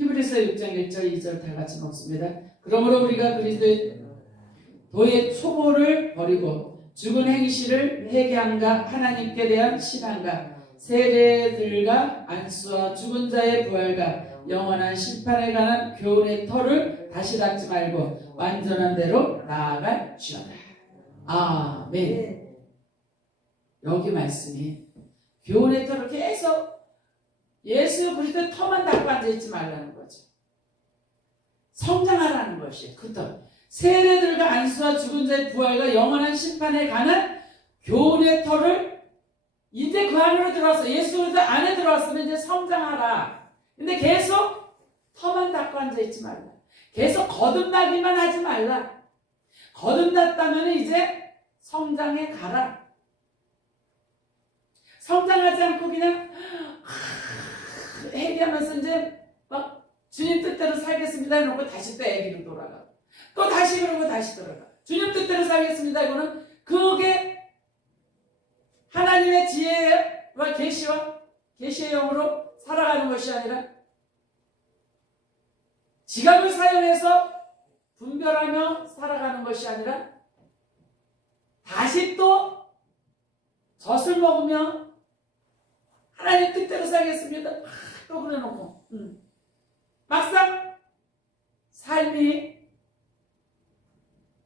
히브리서 6장 1절 2절 다 같이 먹습니다. 그러므로 우리가 그리스도의 도의 초보를 버리고 죽은 행실을 회개함과 하나님께 대한 신앙과 세례들과 안수와 죽은 자의 부활과 영원한 심판에 관한 교훈의 터를 다시 닫지 말고 완전한 대로 나아갈지어다. 아멘. 여기 말씀이 교훈의 터를 계속 예수 그리스도의 터만 닫고 앉아있지 말라는 거죠. 성장하라는 것이에요. 그 터. 세례들과 안수와 죽은 자의 부활과 영원한 심판에 관한 교훈의 터를 이제 그 안으로 들어와서 예수 그리스도 안에 들어왔으면 이제 성장하라. 근데 계속 터만 닫고 앉아있지 말라. 계속 거듭나기만 하지 말라. 거듭났다면 이제 성장해 가라. 성장하지 않고 그냥 회개하면서 이제 막 주님 뜻대로 살겠습니다 해놓고 다시 또 애기로 돌아가. 또 다시 그러고 다시 돌아가. 주님 뜻대로 살겠습니다. 이거는 그게 하나님의 지혜와 계시의 영으로 살아가는 것이 아니라 지각을 사용해서 분별하며 살아가는 것이 아니라 다시 또 젖을 먹으며 하나님 뜻대로 살겠습니다. 또 그래놓고 막상 삶이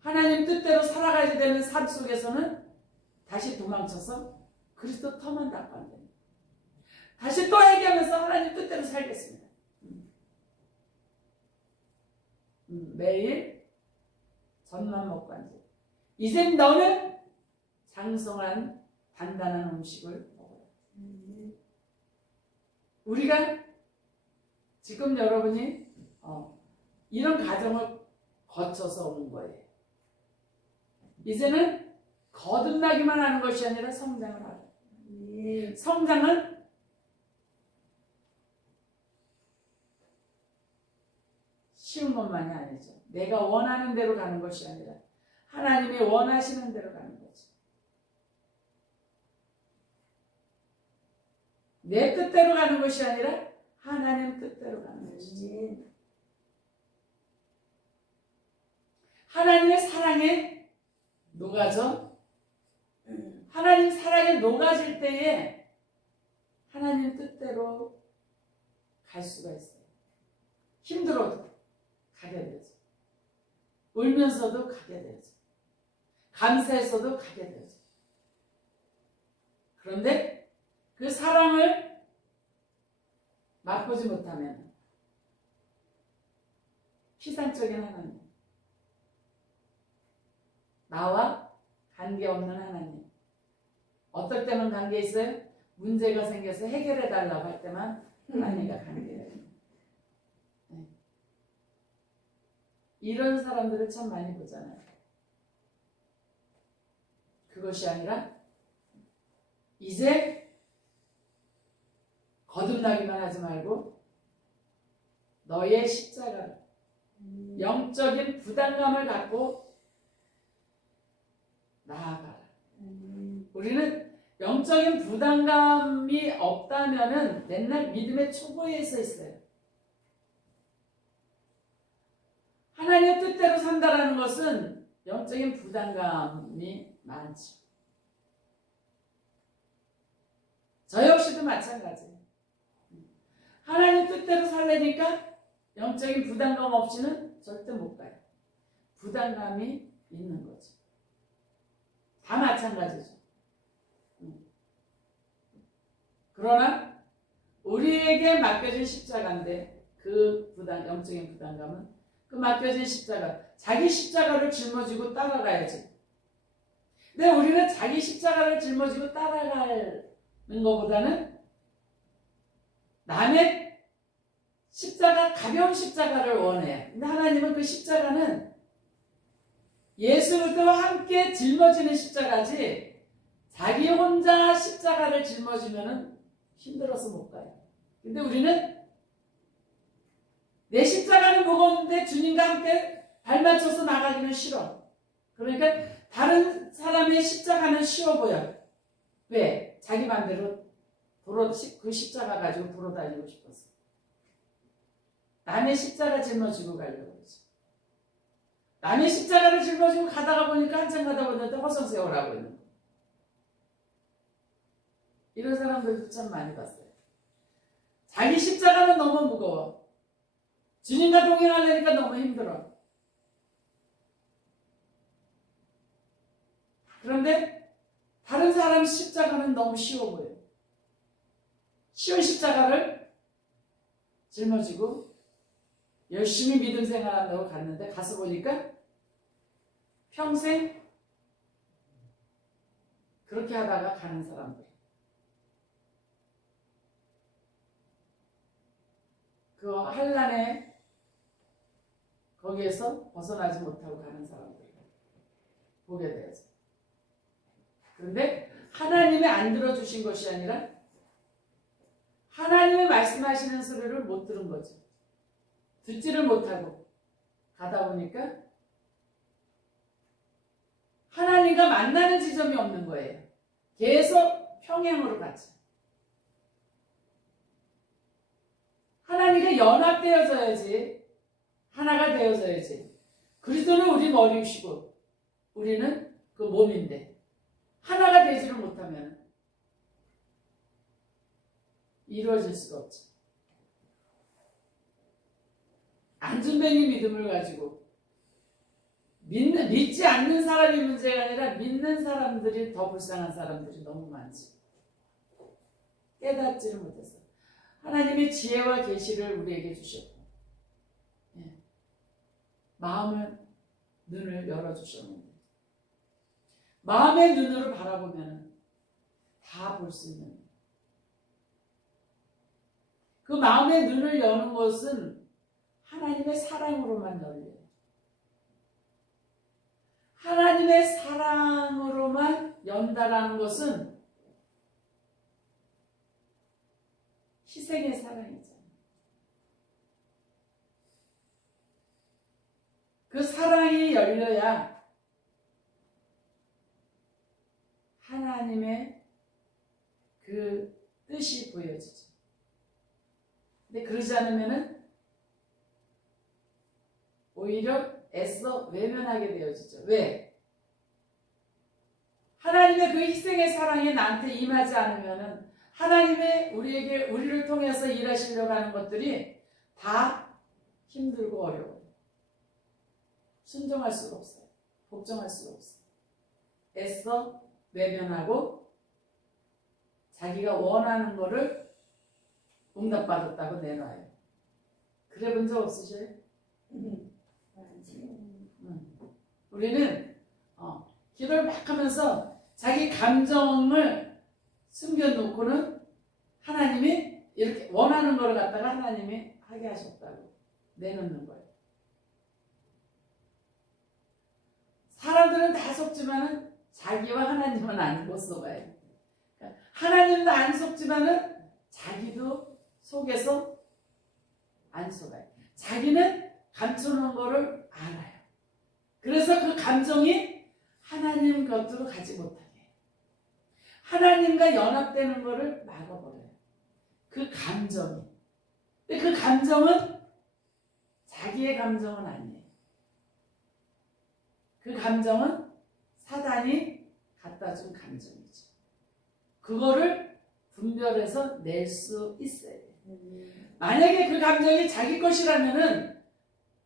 하나님 뜻대로 살아가야 되는 삶 속에서는 다시 도망쳐서 그리스도 터만 닫고 앉습니다. 다시 또 얘기하면서 하나님 뜻대로 살겠습니다. 매일 젖만 먹고 앉아. 이제 너는 장성한 단단한 음식을 먹어라. 우리가 지금 여러분이 이런 과정을 거쳐서 온 거예요. 이제는 거듭나기만 하는 것이 아니라 성장을 하라. 성장은 쉬운 것만이 아니죠. 내가 원하는 대로 가는 것이 아니라 하나님이 원하시는 대로 가는 거죠. 내 뜻대로 가는 것이 아니라 하나님 뜻대로 가는 것이지. 하나님의 사랑에 녹아져. 하나님 사랑에 녹아질 때에 하나님 뜻대로 갈 수가 있어요. 힘들어도 가게 되죠. 울면서도 가게 되죠. 감사해서도 가게 되죠. 그런데 그 사랑을 맛보지 못하면 피상적인 하나님, 나와 관계없는 하나님. 어떨 때는 관계 있어요? 문제가 생겨서 해결해달라고 할 때만 하나님과 관계해요. 네. 이런 사람들을 참 많이 보잖아요. 그것이 아니라 이제 거듭나기만 하지 말고 너의 십자가를 영적인 부담감을 갖고 나아가라. 우리는 영적인 부담감이 없다면은 맨날 믿음의 초보에 서 있어요. 하나님의 뜻대로 산다라는 것은 영적인 부담감이 많죠. 저 역시도 마찬가지예요. 하나님 뜻대로 살려니까 영적인 부담감 없이는 절대 못 가요. 부담감이 있는 거죠. 다 마찬가지죠. 그러나 우리에게 맡겨진 십자가인데 그 영적인 부담감은 그 맡겨진 십자가, 자기 십자가를 짊어지고 따라가야지. 근데 우리는 자기 십자가를 짊어지고 따라가는 것보다는 남의 십자가, 가벼운 십자가를 원해. 근데 하나님은 그 십자가는 예수 그리스도와 함께 짊어지는 십자가지, 자기 혼자 십자가를 짊어지면은 힘들어서 못 가요. 근데 우리는 내 십자가는 무거운데 주님과 함께 발 맞춰서 나가기는 싫어. 그러니까 다른 사람의 십자가는 쉬워 보여. 왜? 자기 맘대로 그 십자가 가지고 돌아다니고 싶어서. 남의 십자가 짊어지고 가려고 그러죠. 남의 십자가를 짊어지고 가다가 보니까 한참 가다 보니까 허송세월하고 있는 거예요. 이런 사람들도 참 많이 봤어요. 자기 십자가는 너무 무거워. 주님과 동행하려니까 너무 힘들어. 그런데 다른 사람 십자가는 너무 쉬워 보여요. 쉬운 십자가를 짊어지고 열심히 믿음 생활한다고 갔는데 가서 보니까 평생 그렇게 하다가 가는 사람들. 그 환난에 거기에서 벗어나지 못하고 가는 사람들을 보게 되어서. 그런데 하나님이 안 들어주신 것이 아니라 하나님이 말씀하시는 소리를 못 들은 거죠. 듣지를 못하고 가다 보니까 하나님과 만나는 지점이 없는 거예요. 계속 평행으로 갔죠. 하나님과 연합되어져야지, 하나가 되어져야지. 그리스도는 우리 머리이시고 우리는 그 몸인데 하나가 되지를 못하면 이루어질 수가 없죠. 안준뱅이 믿음을 가지고 믿지 않는 사람이 문제가 아니라 믿는 사람들이 더 불쌍한 사람들이 너무 많지. 깨닫지를 못했어. 하나님의 지혜와 계시를 우리에게 주셨고, 마음을 눈을 열어주셨는데 마음의 눈으로 바라보면 다 볼 수 있는, 그 마음의 눈을 여는 것은 하나님의 사랑으로만 열려요. 하나님의 사랑으로만 연다라는 것은 희생의 사랑이잖아요. 그 사랑이 열려야 하나님의 그 뜻이 보여지죠. 근데 그러지 않으면은 오히려 애써 외면하게 되어지죠. 왜? 하나님의 그 희생의 사랑이 나한테 임하지 않으면은 하나님의 우리를 통해서 일하시려고 하는 것들이 다 힘들고 어려워요. 순종할 수가 없어요. 복종할 수가 없어요. 애써 외면하고 자기가 원하는 거를 응답받았다고 내놔요. 그래 본 적 없으셔요? 우리는 기도를 막 하면서 자기 감정을 숨겨놓고는 하나님이 이렇게 원하는 걸 갖다가 하나님이 하게 하셨다고 내놓는 거예요. 사람들은 다 속지만은 자기와 하나님은 안 못 속아요. 그러니까 하나님도 안 속지만은 자기도 속에서 안 속아요. 자기는 감추는 거를 알아요. 그래서 그 감정이 하나님 곁으로 가지 못하게 해요. 하나님과 연합되는 거를 막아버려요. 그 감정이. 근데 그 감정은 자기의 감정은 아니에요. 그 감정은 사단이 갖다 준 감정이죠. 그거를 분별해서 낼 수 있어야 돼요. 만약에 그 감정이 자기 것이라면은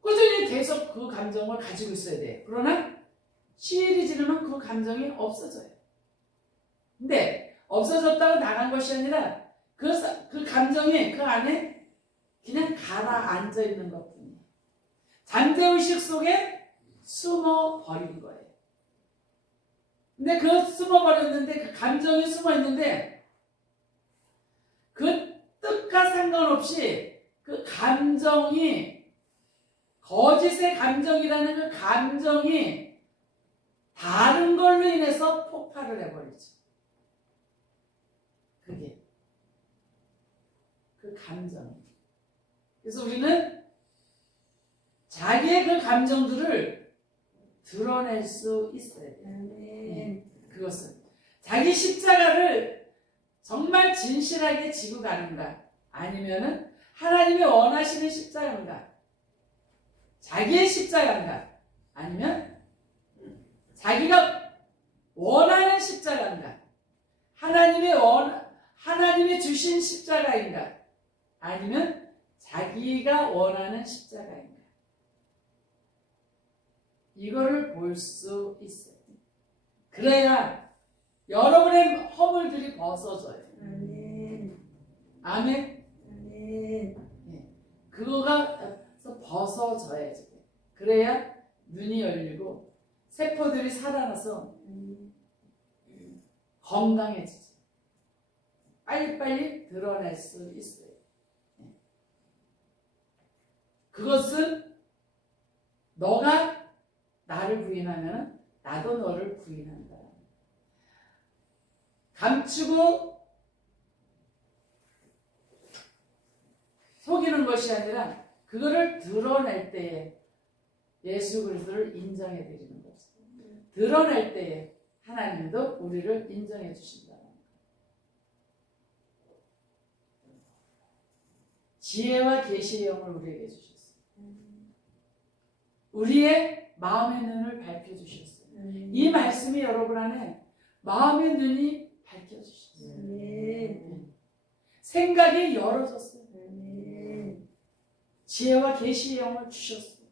꾸준히 계속 그 감정을 가지고 있어야 돼요. 그러나 시일이 지르면 그 감정이 없어져요. 근데 없어졌다고 나간 것이 아니라 그 감정이 그 안에 그냥 가라앉아 있는 것뿐이에요. 잠재의식 속에 숨어버린 거예요. 근데 그 숨어버렸는데 그 감정이 숨어있는데 그 뜻과 상관없이 그 감정이 거짓의 감정이라는 그 감정이 다른 걸로 인해서 폭발을 해버리죠. 그게 그 감정. 그래서 우리는 자기의 그 감정들을 드러낼 수 있어야 돼요. 그것은 자기 십자가를 정말 진실하게 지고 가는가, 아니면은 하나님이 원하시는 십자가인가? 자기의 십자가인가? 아니면 자기가 원하는 십자가인가? 하나님이 주신 십자가인가? 아니면 자기가 원하는 십자가인가? 이거를 볼 수 있어요. 그래야 여러분의 허물들이 벗어져요. 아멘. 그거가 벗어져야지. 그래야 눈이 열리고 세포들이 살아나서 건강해지죠. 빨리빨리 드러낼 수 있어요. 그것은 너가 나를 부인하면 나도 너를 부인한다. 감추고 속이는 것이 아니라 그거를 드러낼 때에 예수 그리스도를 인정해 드리는 거죠. 드러낼 때에 하나님도 우리를 인정해 주신다. 지혜와 계시의 영을 우리에게 주셨어요. 우리의 마음의 눈을 밝혀주셨어요. 이 말씀이 여러분 안에 마음의 눈이 밝혀주셨어요. 생각이 열어졌어요. 지혜와 계시의 영을 주셨어요.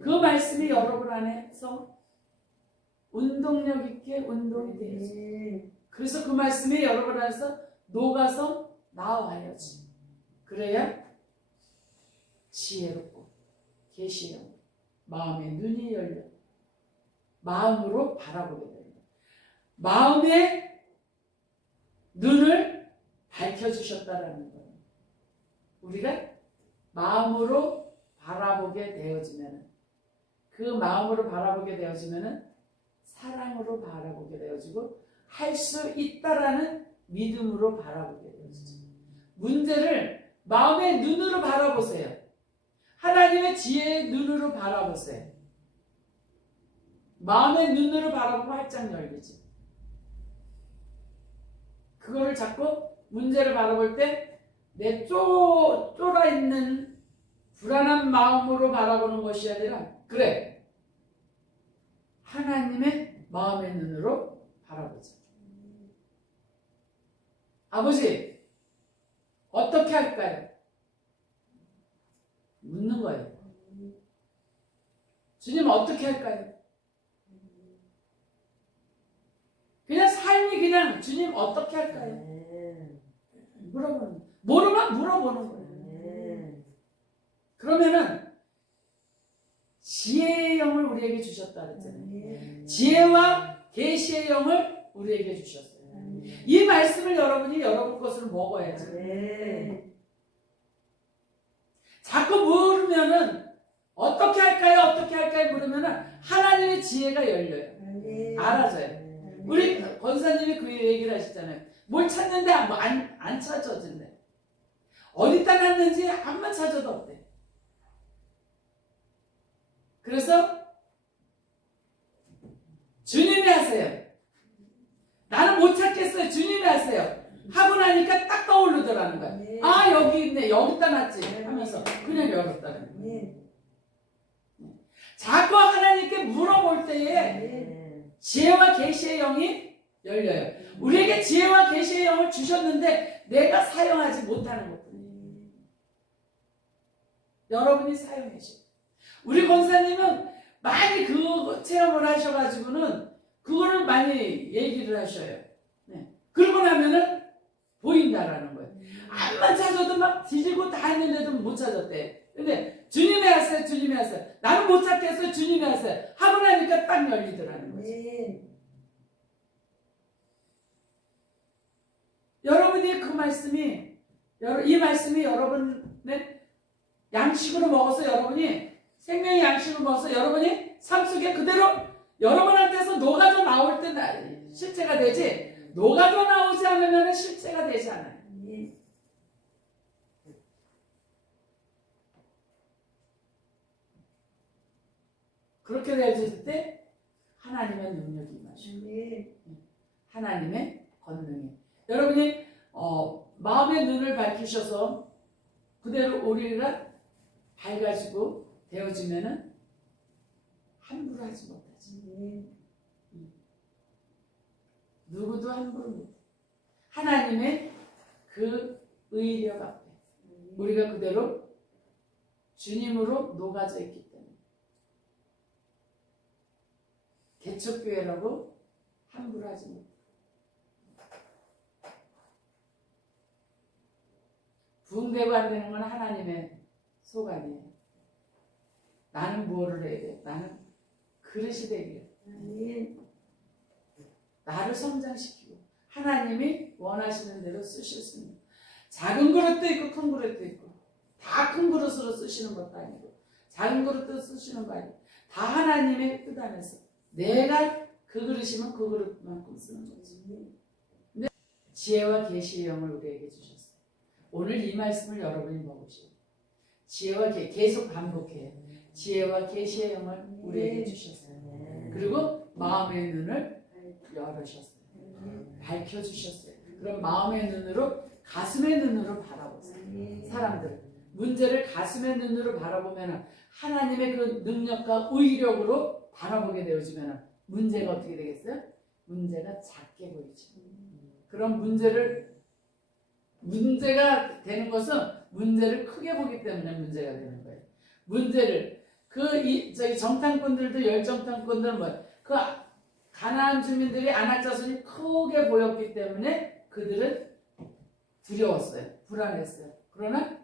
그 말씀이 여러분 안에서 운동력 있게 운동이 되어져요. 그래서 그 말씀이 여러분 안에서 녹아서 나와야지. 그래야 지혜롭고 계시의 영, 마음의 눈이 열려 마음으로 바라보게 됩니다. 마음의 눈을 밝혀주셨다라는 거예요. 우리가 마음으로 바라보게 되어지면 그 마음으로 바라보게 되어지면 사랑으로 바라보게 되어지고 할 수 있다라는 믿음으로 바라보게 되어지죠. 문제를 마음의 눈으로 바라보세요. 하나님의 지혜의 눈으로 바라보세요. 마음의 눈으로 바라보면 활짝 열리지. 그거를 자꾸 문제를 바라볼 때 내 쫄아 있는 불안한 마음으로 바라보는 것이 아니라 그래 하나님의 마음의 눈으로 바라보자. 아버지 어떻게 할까요? 묻는 거예요. 주님 어떻게 할까요? 그냥 삶이 그냥 주님 어떻게 할까요? 물어보는 모르면 물어보는 거예요. 그러면은 지혜의 영을 우리에게 주셨다 그랬잖아요. 지혜와 계시의 영을 우리에게 주셨어요. 이 말씀을 여러분이 여러분 것으로 먹어야죠. 자꾸 물으면은 어떻게 할까요? 어떻게 할까요? 물으면은 하나님의 지혜가 열려요. 알아져요. 우리 권사님이 그 얘기를 하시잖아요. 뭘 찾는데 안 찾아진대. 어디다 놨는지 아무만 찾아도 없대. 그래서 주님이 하세요. 나는 못 찾겠어요. 주님이 하세요. 하고 나니까 딱 떠오르더라는 거야. 아 여기 있네. 여기다 놨지 하면서 그냥 열었다는 거야. 자꾸 하나님께 물어볼 때에 지혜와 계시의 영이 열려요. 우리에게 지혜와 계시의 영을 주셨는데 내가 사용하지 못하는 것뿐이에요. 여러분이 사용하셔. 우리 권사님은 많이 그 체험을 하셔가지고는 그거를 많이 얘기를 하셔요. 네. 그러고 나면은 보인다라는 거예요. 암만 찾아도 막 뒤지고 다 했는데도 못 찾았대. 근데 주님이 하세요. 주님이 하세요. 나는 못 찾겠어요. 주님이 하세요. 하고 나니까 딱 열리더라는 거지. 여러분이 그 말씀이 이 말씀이 여러분의 양식으로 먹어서 여러분이 생명의 양식으로 먹어서 여러분이 삶 속에 그대로 여러분한테서 녹아져 나올 때 실체가 되지 녹아져 나오지 않으면 실체가 되지 않아요. 그렇게 되어질 때 하나님의 능력이 임하시고 하나님의 권능이 여러분이 마음의 눈을 밝히셔서 그대로 우리가 밝아지고 되어지면은 함부로 하지 못하지. 누구도 함부로 못해. 하나님의 그 의력 앞에 우리가 그대로 주님으로 녹아져 있기 때문에 개척교회라고 함부로 하지 못해. 부흥되고 안 되는 건 하나님의 소관이에요. 나는 무엇을 해야 돼? 나는 그릇이 되기를. 나를 성장시키고 하나님이 원하시는 대로 쓰실 수 있는, 작은 그릇도 있고 큰 그릇도 있고, 다 큰 그릇으로 쓰시는 것도 아니고 작은 그릇도 쓰시는 거 아니고, 다 하나님의 뜻 안에서 내가 그 그릇이면 그 그릇만큼 쓰는 거지. 근데 지혜와 계시의 영을 우리에게 주셨어요. 오늘 이 말씀을 여러분이 먹으시고 지혜와 계속 반복해요. 지혜와 계시의 영을 우리에게 주셨어요. 그리고 마음의 눈을 열으셨어요. 밝혀주셨어요. 그럼 마음의 눈으로, 가슴의 눈으로 바라보세요. 사람들 문제를 가슴의 눈으로 바라보면 하나님의 그 능력과 의력으로 바라보게 되어지면 문제가 어떻게 되겠어요? 문제가 작게 보이죠. 그럼 문제가 되는 것은 문제를 크게 보기 때문에 문제가 되는 거예요. 문제를 저기 정탐꾼들도, 열정탐꾼들은 그 가나안 주민들이 아낙 자손이 크게 보였기 때문에 그들은 두려웠어요. 불안했어요. 그러나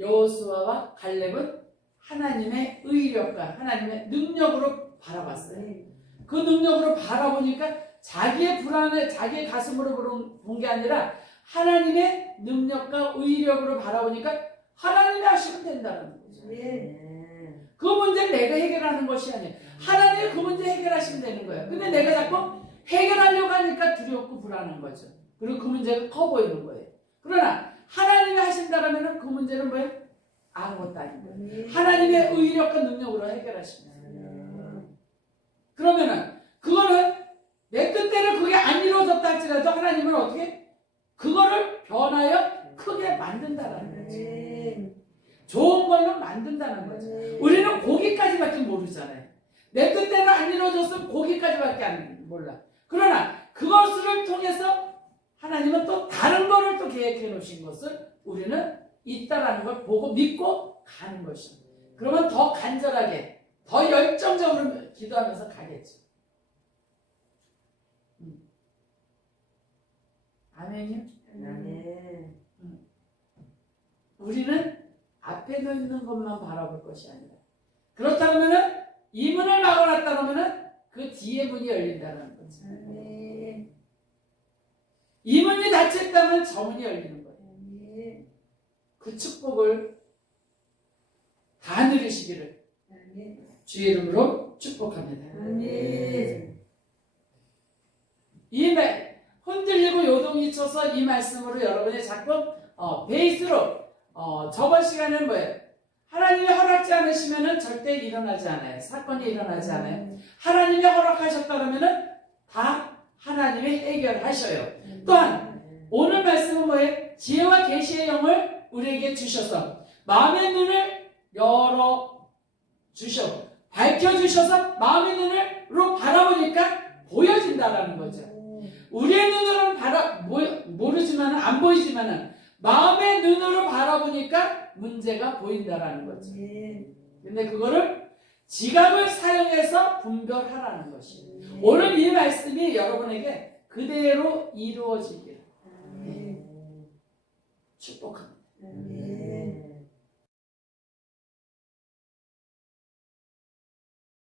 여호수아와 갈렙은 하나님의 의력과 하나님의 능력으로 바라봤어요. 그 능력으로 바라보니까 자기의 불안을 자기의 가슴으로 본 게 아니라 하나님의 능력과 의력으로 바라보니까 하나님이 하시면 된다는 거죠. 그 문제를 내가 해결하는 것이 아니에요. 하나님이 그 문제 해결하시면 되는 거예요. 근데 내가 자꾸 해결하려고 하니까 두렵고 불안한 거죠. 그리고 그 문제가 커 보이는 거예요. 그러나 하나님이 하신다면 그 문제는 뭐예요? 아무것도 아닌 거예요. 하나님의 의력과 능력으로 해결하십니다. 그러면은 그거는 내 뜻대로 그게 안 이루어졌다 할지라도 하나님은 어떻게 그거를 변하여 크게 만든다라는 거죠. 좋은 걸로 만든다는 거죠. 우리는 거기까지밖에 모르잖아요. 내 뜻대로 안 이루어졌으면 거기까지밖에 안 몰라. 그러나 그것을 통해서 하나님은 또 다른 거를 또 계획해 놓으신 것을 우리는 있다라는 걸 보고 믿고 가는 것이죠. 그러면 더 간절하게, 더 열정적으로 기도하면서 가겠죠. 아멘이요? 아멘. 우리는 앞에 있는 것만 바라볼 것이 아니라, 그렇다면 이 문을 막아놨다면 그 뒤에 문이 열린다는 거죠. 이 문이 닫혔다면 저 문이 열리는 거예요. 그 축복을 다 누리시기를 주의 이름으로 축복합니다. 이 흔들리고 요동이 쳐서 이 말씀으로 여러분이 자꾸 베이스로 저번 시간에는 뭐예요? 하나님이 허락지 않으시면 절대 일어나지 않아요. 사건이 일어나지 않아요. 하나님이 허락하셨다 그러면 다 하나님이 해결하셔요. 또한 오늘 말씀은 뭐예요? 지혜와 계시의 영을 우리에게 주셔서 마음의 눈을 열어 주셔, 밝혀 주셔서 마음의 눈으로 바라보니까 보여진다라는 거죠. 우리의 눈으로는 모르지만, 안 보이지만 마음의 눈으로 바라보니까 문제가 보인다라는 거죠. 근데 그거를 지각을 사용해서 분별하라는 것이에요. 오늘 이 말씀이 여러분에게 그대로 이루어지기를 축복합니다.